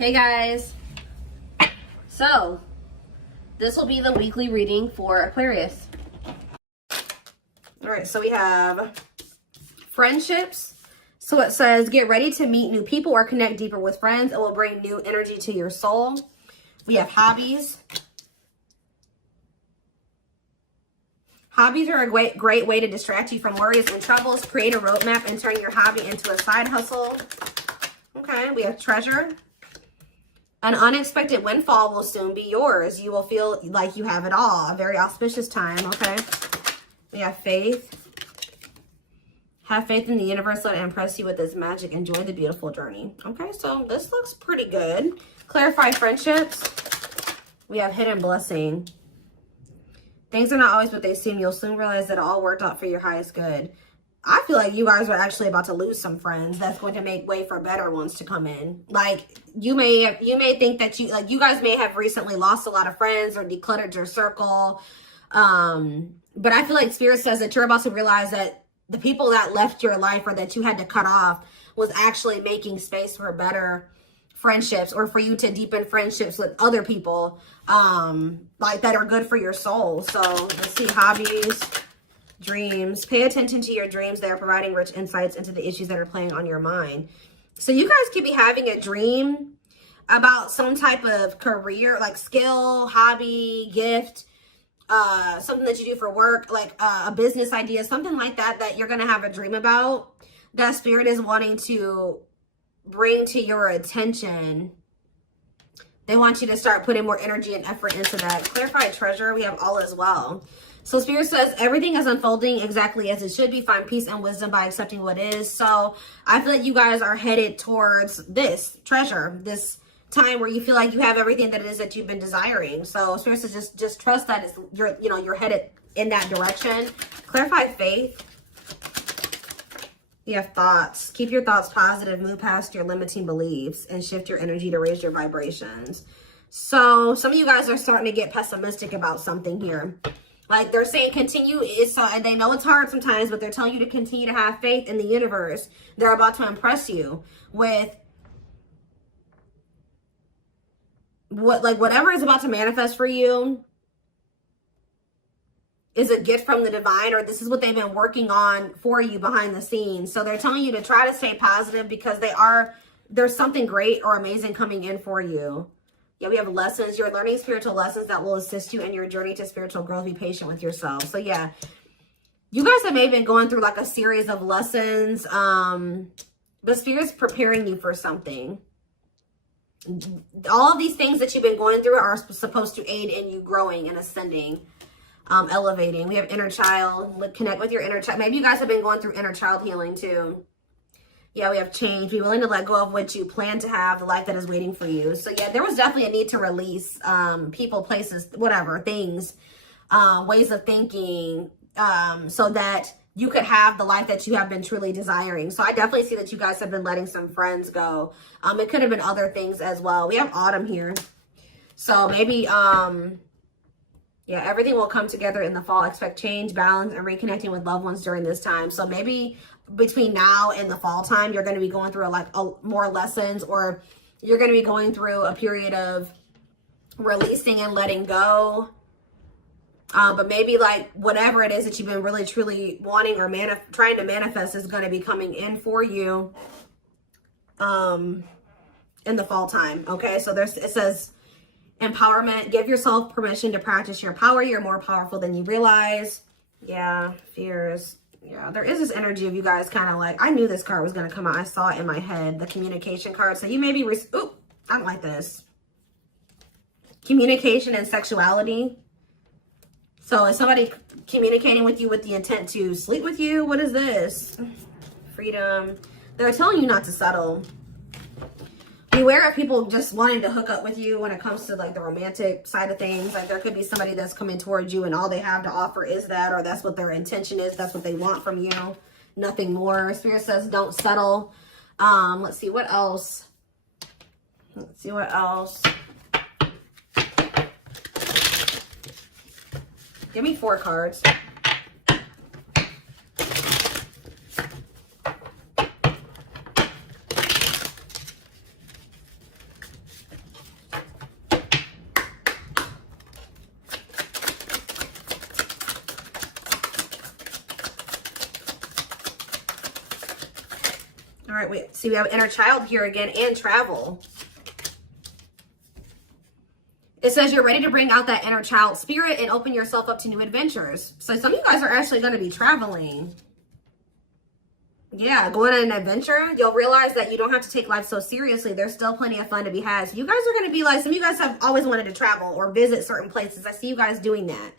Hey guys, so this will be the weekly reading for Aquarius. All right, so we have friendships. So it says, get ready to meet new people or connect deeper with friends. It will bring new energy to your soul. We have hobbies. Hobbies are a great way to distract you from worries and troubles. Create a roadmap and turn your hobby into a side hustle. Okay, we have treasure. An unexpected windfall will soon be yours. You will feel like you have it all. A very auspicious time, okay? We have faith. Have faith in the universe. Let it impress you with this magic. Enjoy the beautiful journey. Okay, so this looks pretty good. Clarify friendships. We have hidden blessing. Things are not always what they seem. You'll soon realize that it all worked out for your highest good. I feel like you guys are actually about to lose some friends. That's going to make way for better ones to come in. Like you may think that you guys may have recently lost a lot of friends or decluttered your circle. But I feel like Spirit says that you're about to realize that the people that left your life or that you had to cut off was actually making space for better friendships, or for you to deepen friendships with other people like that are good for your soul. So let's see, hobbies. Dreams. Pay attention to your dreams. They are providing rich insights into the issues that are playing on your mind. So you guys could be having a dream about some type of career, like skill, hobby, gift, something that you do for work, like a business idea, something like that, that you're going to have a dream about, that Spirit is wanting to bring to your attention. They want you to start putting more energy and effort into that. Clarify treasure. We have all as well. So Spirit says everything is unfolding exactly as it should be. Find peace and wisdom by accepting what is. So I feel like you guys are headed towards this treasure, this time where you feel like you have everything that it is that you've been desiring. So Spirit says just trust that you're headed in that direction. Clarify faith. You have thoughts. Keep your thoughts positive. Move past your limiting beliefs and shift your energy to raise your vibrations. So some of you guys are starting to get pessimistic about something here. Like they're saying continue, and they know it's hard sometimes, but they're telling you to continue to have faith in the universe. They're about to impress you with whatever is about to manifest for you is a gift from the divine, or this is what they've been working on for you behind the scenes. So they're telling you to try to stay positive because there's something great or amazing coming in for you. Yeah, we have lessons. You're learning spiritual lessons that will assist you in your journey to spiritual growth. Be patient with yourself. So yeah, you guys have maybe been going through like a series of lessons. But Spirit's preparing you for something. All of these things that you've been going through are supposed to aid in you growing and ascending, elevating. We have inner child. Connect with your inner child. Maybe you guys have been going through inner child healing too. Yeah, we have change. Be willing to let go of what you plan to have, the life that is waiting for you. So yeah, there was definitely a need to release people, places, whatever, things, ways of thinking, so that you could have the life that you have been truly desiring. So I definitely see that you guys have been letting some friends go. It could have been other things as well. We have autumn here. So maybe, yeah, everything will come together in the fall. Expect change, balance, and reconnecting with loved ones during this time. So maybe between now and the fall time, you're going to be going through more lessons, or you're going to be going through a period of releasing and letting go. But maybe like whatever it is that you've been really truly wanting or trying to manifest is going to be coming in for you in the fall time. Okay, so it says empowerment. Give yourself permission to practice your power. You're more powerful than you realize. Yeah, fears. Yeah, there is this energy of you guys kind of like, I knew this card was going to come out. I saw it in my head, the communication card. So you may be, ooh, I don't like this. Communication and sexuality. So is somebody communicating with you with the intent to sleep with you? What is this? Freedom. They're telling you not to settle. Beware of people just wanting to hook up with you when it comes to like the romantic side of things. Like there could be somebody that's coming towards you and all they have to offer is that, or that's what their intention is. That's what they want from you. Nothing more. Spirit says don't settle. Let's see what else. Let's see what else. Give me 4 cards. right, wait. See, we have inner child here again and travel. It says you're ready to bring out that inner child spirit and open yourself up to new adventures. So some of you guys are actually going to be traveling. Yeah, going on an adventure. You'll realize that you don't have to take life so seriously. There's still plenty of fun to be had. So you guys are going to be like, some of you guys have always wanted to travel or visit certain places. I see you guys doing that.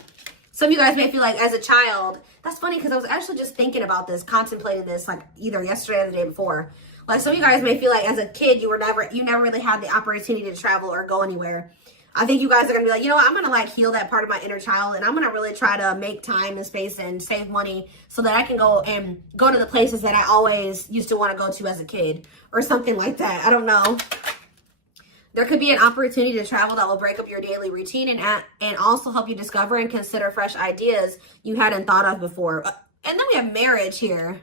Some of you guys may feel like as a child, that's funny because I was actually just thinking about this, contemplating this like either yesterday or the day before. Like some of you guys may feel like as a kid, you never really had the opportunity to travel or go anywhere. I think you guys are going to be like, you know what, I'm going to like heal that part of my inner child and I'm going to really try to make time and space and save money so that I can go to the places that I always used to want to go to as a kid or something like that. I don't know. There could be an opportunity to travel that will break up your daily routine and also help you discover and consider fresh ideas you hadn't thought of before. And then we have marriage here.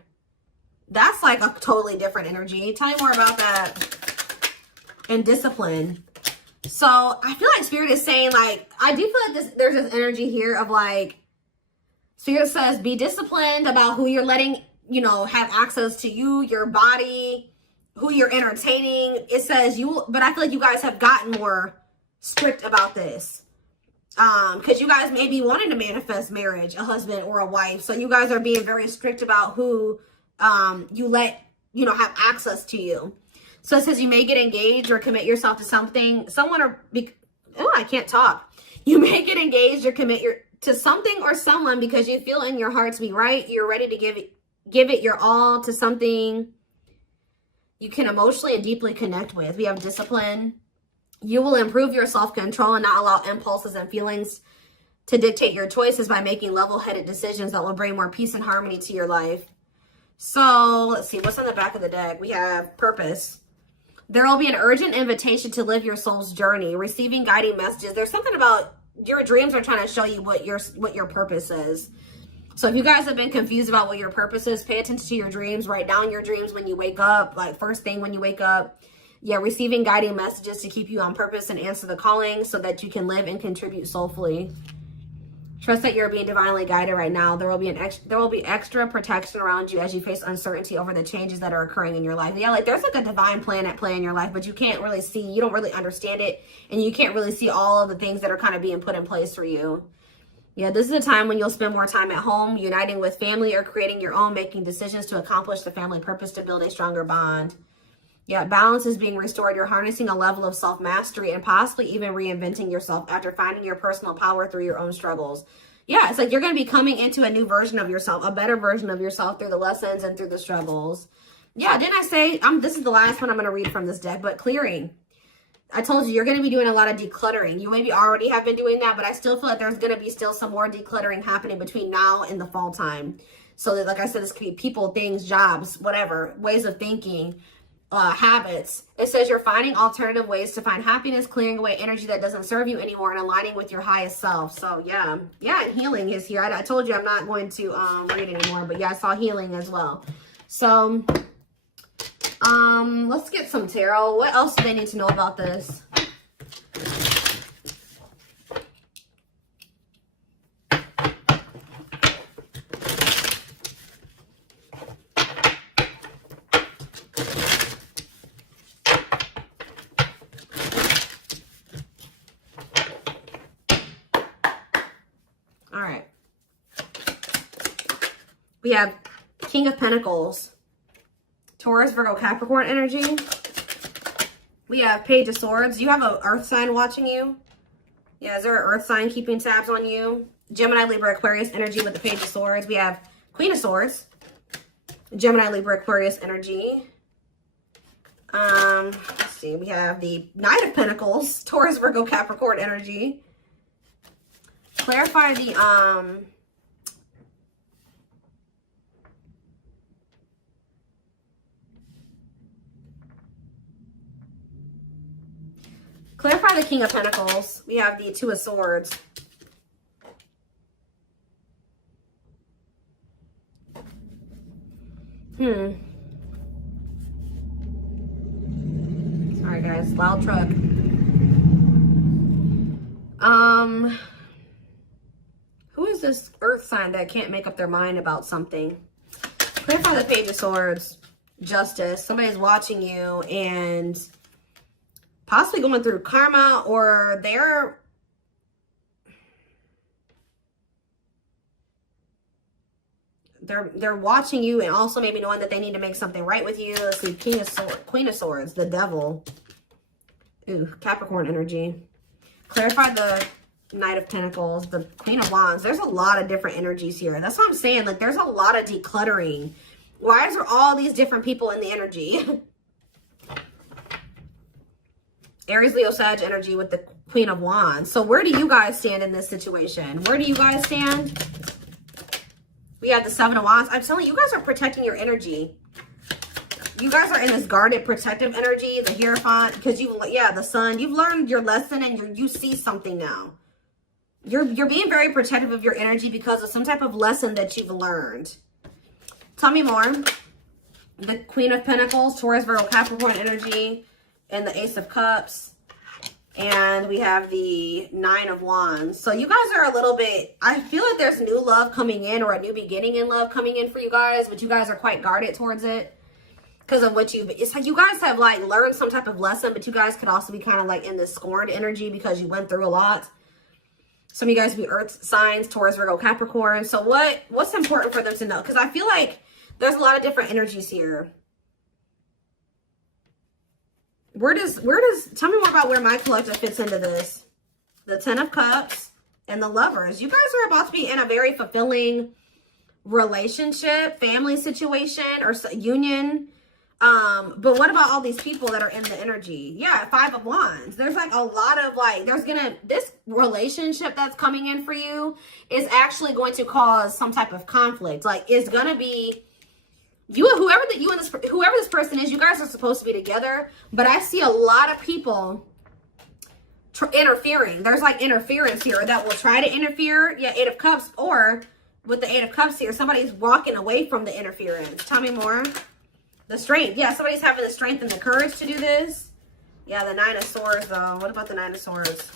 That's like a totally different energy. Tell me more about that. And discipline. So I feel like Spirit is saying, like, I do feel like there's this energy here of like, Spirit says, be disciplined about who you're letting, you know, have access to you, your body, who you're entertaining. It says but I feel like you guys have gotten more strict about this. Because you guys may be wanting to manifest marriage, a husband or a wife. So you guys are being very strict about who you let, you know, have access to you. So it says you may get engaged or commit yourself to something, I can't talk. You may get engaged or commit to something or someone because you feel in your heart to be right. You're ready to give it your all to something you can emotionally and deeply connect with. We have discipline. You will improve your self-control and not allow impulses and feelings to dictate your choices by making level-headed decisions that will bring more peace and harmony to your life. So let's see, what's on the back of the deck? We have purpose. There will be an urgent invitation to live your soul's journey, receiving guiding messages. There's something about your dreams are trying to show you what your purpose is. So if you guys have been confused about what your purpose is, pay attention to your dreams. Write down your dreams when you wake up, like first thing when you wake up. Yeah, receiving guiding messages to keep you on purpose and answer the calling so that you can live and contribute soulfully. Trust that you're being divinely guided right now. There will be extra protection around you as you face uncertainty over the changes that are occurring in your life. Yeah, like there's like a divine plan at play in your life, but you can't really see, you don't really understand it, and you can't really see all of the things that are kind of being put in place for you. Yeah, this is a time when you'll spend more time at home, uniting with family or creating your own, making decisions to accomplish the family purpose to build a stronger bond. Yeah, balance is being restored. You're harnessing a level of self-mastery and possibly even reinventing yourself after finding your personal power through your own struggles. Yeah, it's like you're going to be coming into a new version of yourself, a better version of yourself through the lessons and through the struggles. Yeah, didn't I say, this is the last one I'm going to read from this deck, but clearing. I told you, you're going to be doing a lot of decluttering. You maybe already have been doing that, but I still feel like there's going to be still some more decluttering happening between now and the fall time. So that, like I said, this could be people, things, jobs, whatever, ways of thinking, habits. It says you're finding alternative ways to find happiness, clearing away energy that doesn't serve you anymore, and aligning with your highest self. So yeah, and healing is here. I told you I'm not going to read anymore, but yeah, I saw healing as well. So let's get some tarot. What else do they need to know about this? All right. We have King of Pentacles, Taurus, Virgo, Capricorn energy. We have Page of Swords. You have an earth sign watching you. Yeah, is there an earth sign keeping tabs on you? Gemini, Libra, Aquarius energy with the Page of Swords. We have Queen of Swords, Gemini, Libra, Aquarius energy. Let's see. We have the Knight of Pentacles, Taurus, Virgo, Capricorn energy. Clarify the clarify the King of Pentacles. We have the Two of Swords. Sorry guys, loud truck. Who is this earth sign that can't make up their mind about something? Clarify the Page of Swords. Justice. Somebody's watching you and possibly going through karma, or they're watching you and also maybe knowing that they need to make something right with you. Let's see, Queen of Swords, the Devil. Ooh, Capricorn energy. Clarify the Knight of Pentacles, the Queen of Wands. There's a lot of different energies here. That's what I'm saying. Like, there's a lot of decluttering. Why is there all these different people in the energy? Aries, Leo, Sag energy with the Queen of Wands. So where do you guys stand in this situation? Where do you guys stand? We have the Seven of Wands. I'm telling you, you guys are protecting your energy. You guys are in this guarded, protective energy. The Hierophant, because the Sun. You've learned your lesson and you see something now. You're being very protective of your energy because of some type of lesson that you've learned. Tell me more. The Queen of Pentacles, Taurus, Virgo, Capricorn energy, and the Ace of Cups. And we have the Nine of Wands. So you guys are a little bit, I feel like there's new love coming in, or a new beginning in love coming in for you guys, but you guys are quite guarded towards it because of what it's like you guys have like learned some type of lesson, but you guys could also be kind of like in this scorned energy because you went through a lot. Some of you guys be earth signs, Taurus, Virgo, Capricorn. So what's important for them to know? Because I feel like there's a lot of different energies here. Where does, tell me more about where my collective fits into this. The Ten of Cups and the Lovers. You guys are about to be in a very fulfilling relationship, family situation, or union. But what about all these people that are in the energy? Yeah, Five of Wands. There's like a lot of like, this relationship that's coming in for you is actually going to cause some type of conflict. Like, it's going to be, whoever this person is, you guys are supposed to be together, but I see a lot of people interfering. There's like interference here that will try to interfere. Yeah, Eight of Cups, or with the Eight of Cups here, somebody's walking away from the interference. Tell me more. The strength. Yeah, somebody's having the strength and the courage to do this. Yeah, the Nine of Swords, though. What about the Nine of Swords?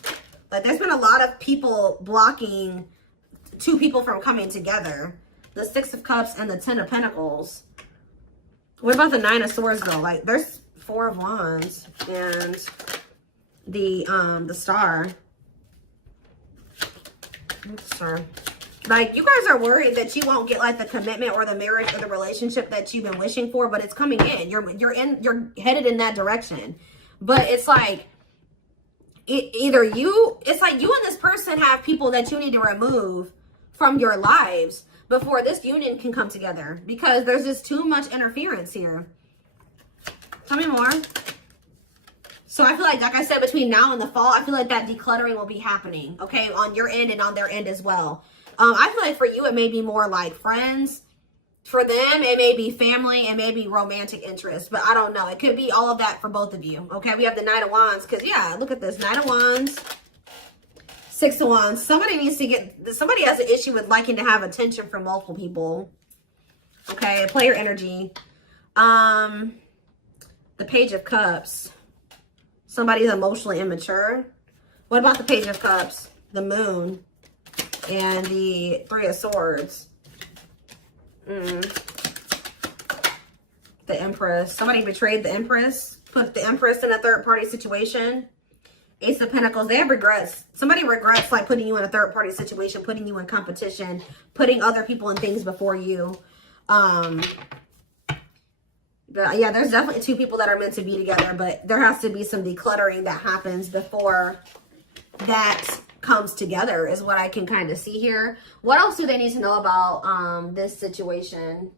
Like, there's been a lot of people blocking two people from coming together. The Six of Cups and the Ten of Pentacles. What about the Nine of Swords, though? Like, there's Four of Wands and the Star. Star. Like, you guys are worried that you won't get like the commitment or the marriage or the relationship that you've been wishing for, but it's coming in. You're headed in that direction. But it's like it's like you and this person have people that you need to remove from your lives before this union can come together, because there's just too much interference here. Tell me more. So I feel like I said, between now and the fall, I feel like that decluttering will be happening, okay, on your end and on their end as well. I feel like for you, it may be more like friends. For them, it may be family, and maybe romantic interest, but I don't know. It could be all of that for both of you, okay? We have the Knight of Wands, because, yeah, look at this. Knight of Wands, Six of Wands. Somebody has an issue with liking to have attention from multiple people, okay? Player energy. The Page of Cups. Somebody's emotionally immature. What about the Page of Cups? The Moon. And the Three of Swords. The Empress. Somebody betrayed the Empress. Put the Empress in a third-party situation. Ace of Pentacles. They have regrets. Somebody regrets like putting you in a third-party situation, putting you in competition, putting other people and things before you. But yeah, there's definitely two people that are meant to be together, but there has to be some decluttering that happens before that comes together, is what I can kind of see here. What else do they need to know about this situation?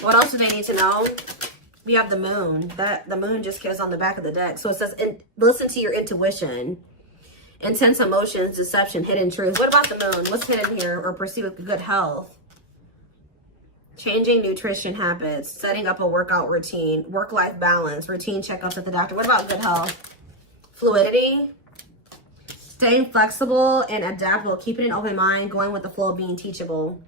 What else do they need to know? We have the Moon. The Moon just goes on the back of the deck. So it says, listen to your intuition. Intense emotions, deception, hidden truth. What about the Moon? What's hidden here? Or pursue with good health? Changing nutrition habits, setting up a workout routine, work-life balance, routine checkups at the doctor. What about good health? Fluidity, staying flexible and adaptable, keeping an open mind, going with the flow, being teachable.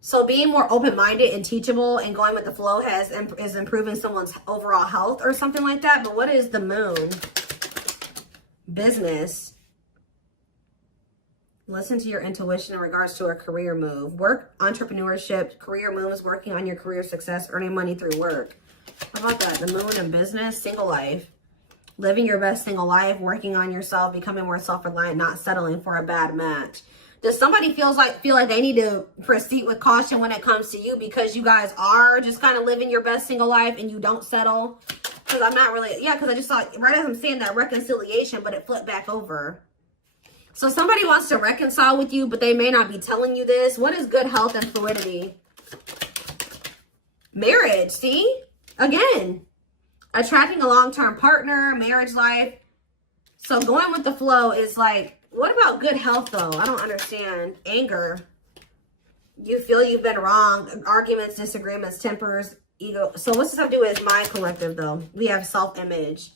So being more open-minded and teachable and going with the flow is improving someone's overall health or something like that. But what is the Moon? Business. Listen to your intuition in regards to a career move. Work, entrepreneurship, career moves, working on your career success, earning money through work. How about that? The moon and business, single life. Living your best single life, working on yourself, becoming more self-reliant, not settling for a bad match. Does somebody feel like they need to proceed with caution when it comes to you because you guys are just kind of living your best single life and you don't settle? Because I'm not really, yeah, because I just saw, right as I'm saying that, reconciliation, but it flipped back over. So somebody wants to reconcile with you, but they may not be telling you this. What is good health and fluidity? Marriage, see? Again, attracting a long-term partner, marriage life. So going with the flow is like, what about good health though? I don't understand. Anger. You feel you've been wrong. Arguments, disagreements, tempers, ego. So what's this have to do with my collective though? We have self-image.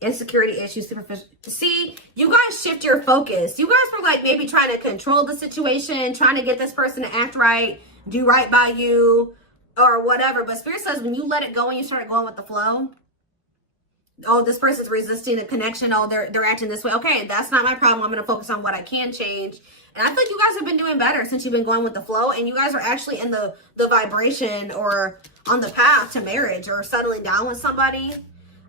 Insecurity issues, superficial. See, you guys shift your focus. You guys were like maybe trying to control the situation, trying to get this person to act right, do right by you, or whatever. But Spirit says when you let it go and you start going with the flow, oh, this person's resisting the connection. Oh, they're acting this way. Okay, that's not my problem. I'm going to focus on what I can change. And I think you guys have been doing better since you've been going with the flow. And you guys are actually in the vibration or on the path to marriage or settling down with somebody.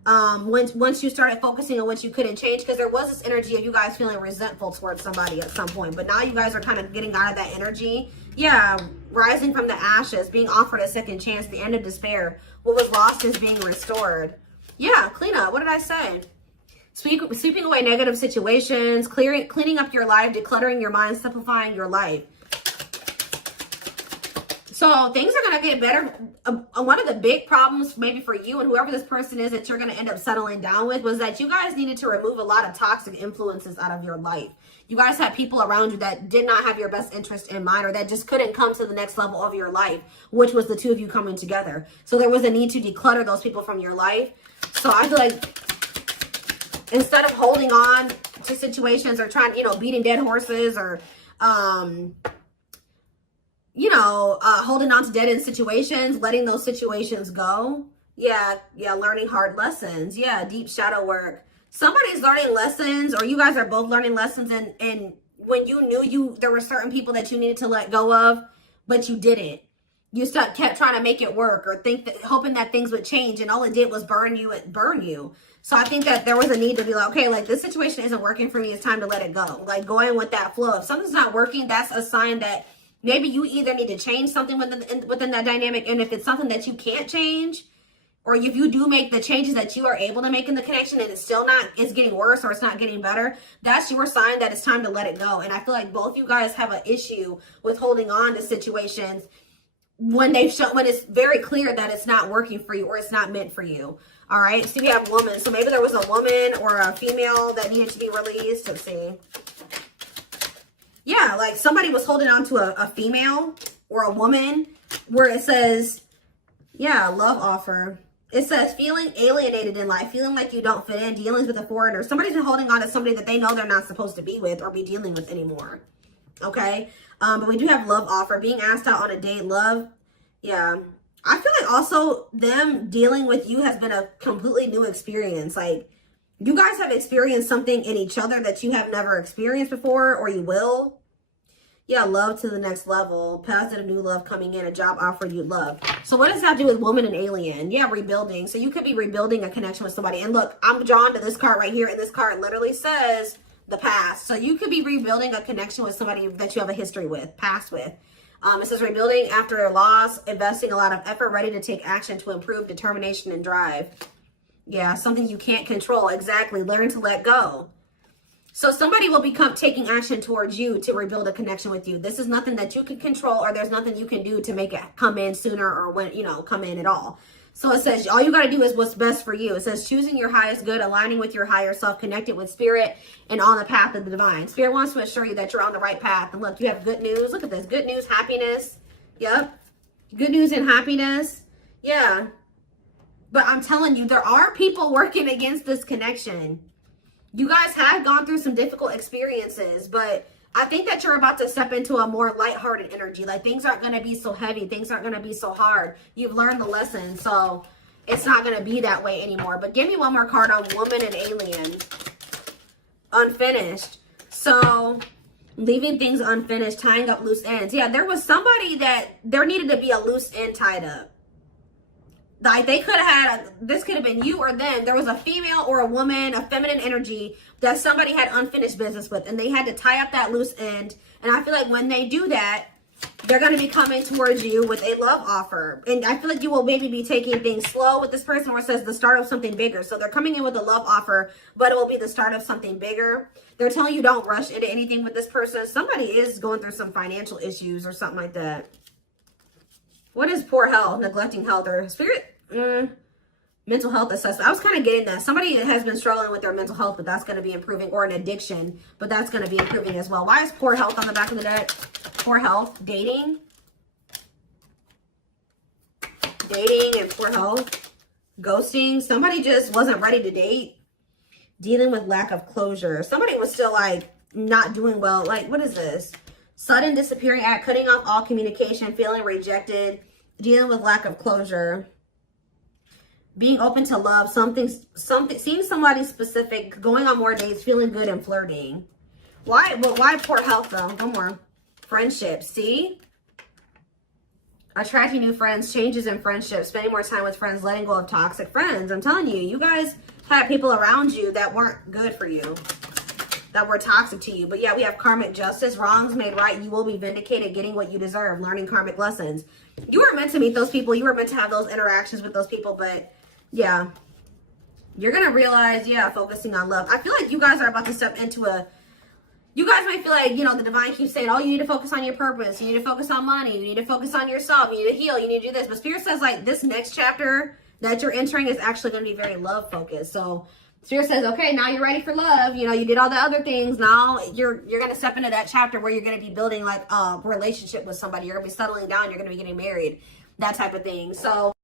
Once you started focusing on what you couldn't change, because there was this energy of you guys feeling resentful towards somebody at some point, but now you guys are kind of getting out of that energy. Yeah, rising from the ashes, being offered a second chance, the end of despair. What was lost is being restored. Yeah, clean up. What did I say? Sweeping away negative situations, cleaning up your life, decluttering your mind, simplifying your life. So things are going to get better. One of the big problems maybe for you and whoever this person is that you're going to end up settling down with was that you guys needed to remove a lot of toxic influences out of your life. You guys had people around you that did not have your best interest in mind or that just couldn't come to the next level of your life, which was the two of you coming together. So there was a need to declutter those people from your life. So I feel like instead of holding on to situations or trying, beating dead horses or, holding on to dead end situations, letting those situations go. Yeah, learning hard lessons. Yeah, deep shadow work. Somebody's learning lessons, or you guys are both learning lessons, and when you knew there were certain people that you needed to let go of, but you didn't. You kept trying to make it work or hoping that things would change, and all it did was burn you. So I think that there was a need to be like, okay, like this situation isn't working for me. It's time to let it go. Like going with that flow. If something's not working, that's a sign that maybe you either need to change something within that dynamic. And if it's something that you can't change, or if you do make the changes that you are able to make in the connection and it's getting worse or it's not getting better, that's your sign that it's time to let it go. And I feel like both you guys have an issue with holding on to situations when it's very clear that it's not working for you or it's not meant for you. All right. So we have woman. So maybe there was a woman or a female that needed to be released. Let's see. Yeah, like somebody was holding on to a female or a woman where it says, yeah, love offer. It says feeling alienated in life, feeling like you don't fit in, dealings with a foreigner. Somebody's been holding on to somebody that they know they're not supposed to be with or be dealing with anymore. Okay. But we do have love offer, being asked out on a date, love. Yeah. I feel like also them dealing with you has been a completely new experience. Like you guys have experienced something in each other that you have never experienced before, or you will. Yeah, love to the next level. Positive new love coming in, a job offer you love. So what does that do with woman and alien? Yeah, rebuilding. So you could be rebuilding a connection with somebody. And look, I'm drawn to this card right here. And this card literally says the past. So you could be rebuilding a connection with somebody that you have a history with, past with. It says rebuilding after a loss, investing a lot of effort, ready to take action to improve, determination and drive. Yeah, something you can't control. Exactly. Learn to let go. So somebody will become taking action towards you to rebuild a connection with you. This is nothing that you can control, or there's nothing you can do to make it come in sooner or when, come in at all. So it says all you got to do is what's best for you. It says choosing your highest good, aligning with your higher self, connected with spirit, and on the path of the divine. Spirit wants to assure you that you're on the right path. And look, you have good news. Look at this. Good news, happiness. Yep. Good news and happiness. Yeah. But I'm telling you, there are people working against this connection. You guys have gone through some difficult experiences, but I think that you're about to step into a more lighthearted energy. Like things aren't going to be so heavy. Things aren't going to be so hard. You've learned the lesson, so it's not going to be that way anymore. But give me one more card on woman and alien. Unfinished. So leaving things unfinished, tying up loose ends. Yeah, there was somebody that there needed to be a loose end tied up. Like they could have had, this could have been you or them. There was a female or a woman, a feminine energy that somebody had unfinished business with, and they had to tie up that loose end. And I feel like when they do that, they're going to be coming towards you with a love offer. And I feel like you will maybe be taking things slow with this person, where it says the start of something bigger. So they're coming in with a love offer, but it will be the start of something bigger. They're telling you don't rush into anything with this person. Somebody is going through some financial issues or something like that. What is poor health, neglecting health, or spirit? Mental health assessment. I was kind of getting that. Somebody has been struggling with their mental health, but that's going to be improving, or an addiction, but that's going to be improving as well. Why is poor health on the back of the deck? Poor health, dating and poor health, ghosting. Somebody just wasn't ready to date, dealing with lack of closure. Somebody was still like not doing well. Like, what is this? Sudden disappearing act, cutting off all communication, feeling rejected, dealing with lack of closure, being open to love, something, seeing somebody specific, going on more dates, feeling good, and flirting. Why poor health though? One more. Friendships. See? Attracting new friends, changes in friendships, spending more time with friends, letting go of toxic friends. I'm telling you, you guys had people around you that weren't good for you, that were toxic to you. But yeah, we have karmic justice, wrongs made right. You will be vindicated, getting what you deserve, learning karmic lessons. You were meant to meet those people. You were meant to have those interactions with those people. But yeah, you're going to realize, yeah, focusing on love. I feel like you guys are about to step into a, you guys might feel like, you know, the divine keeps saying, oh, you need to focus on your purpose. You need to focus on money. You need to focus on yourself. You need to heal. You need to do this. But Spirit says, like, this next chapter that you're entering is actually going to be very love focused. So Spirit says, okay, now you're ready for love. You know, you did all the other things. Now you're going to step into that chapter where you're going to be building like a relationship with somebody. You're going to be settling down. You're going to be getting married, that type of thing. So